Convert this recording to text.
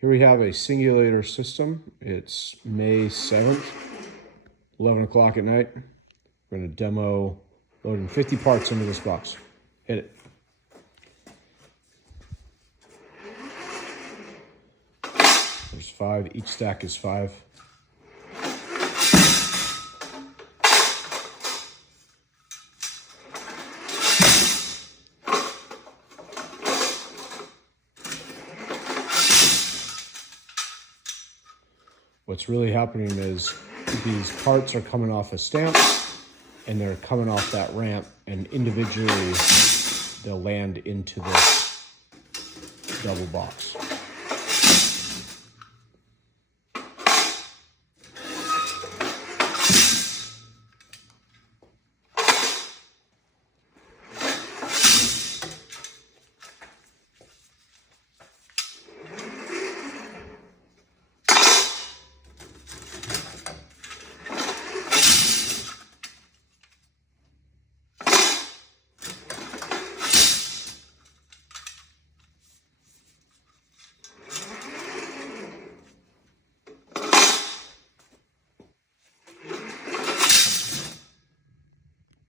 Here we have a singulator system. It's May 7th, 11 o'clock at night. We're going to demo loading 50 parts into this box. Hit it. There's 5. Each stack is 5. What's really happening is these parts are coming off a stamp and they're coming off that ramp, and individually they'll land into this double box.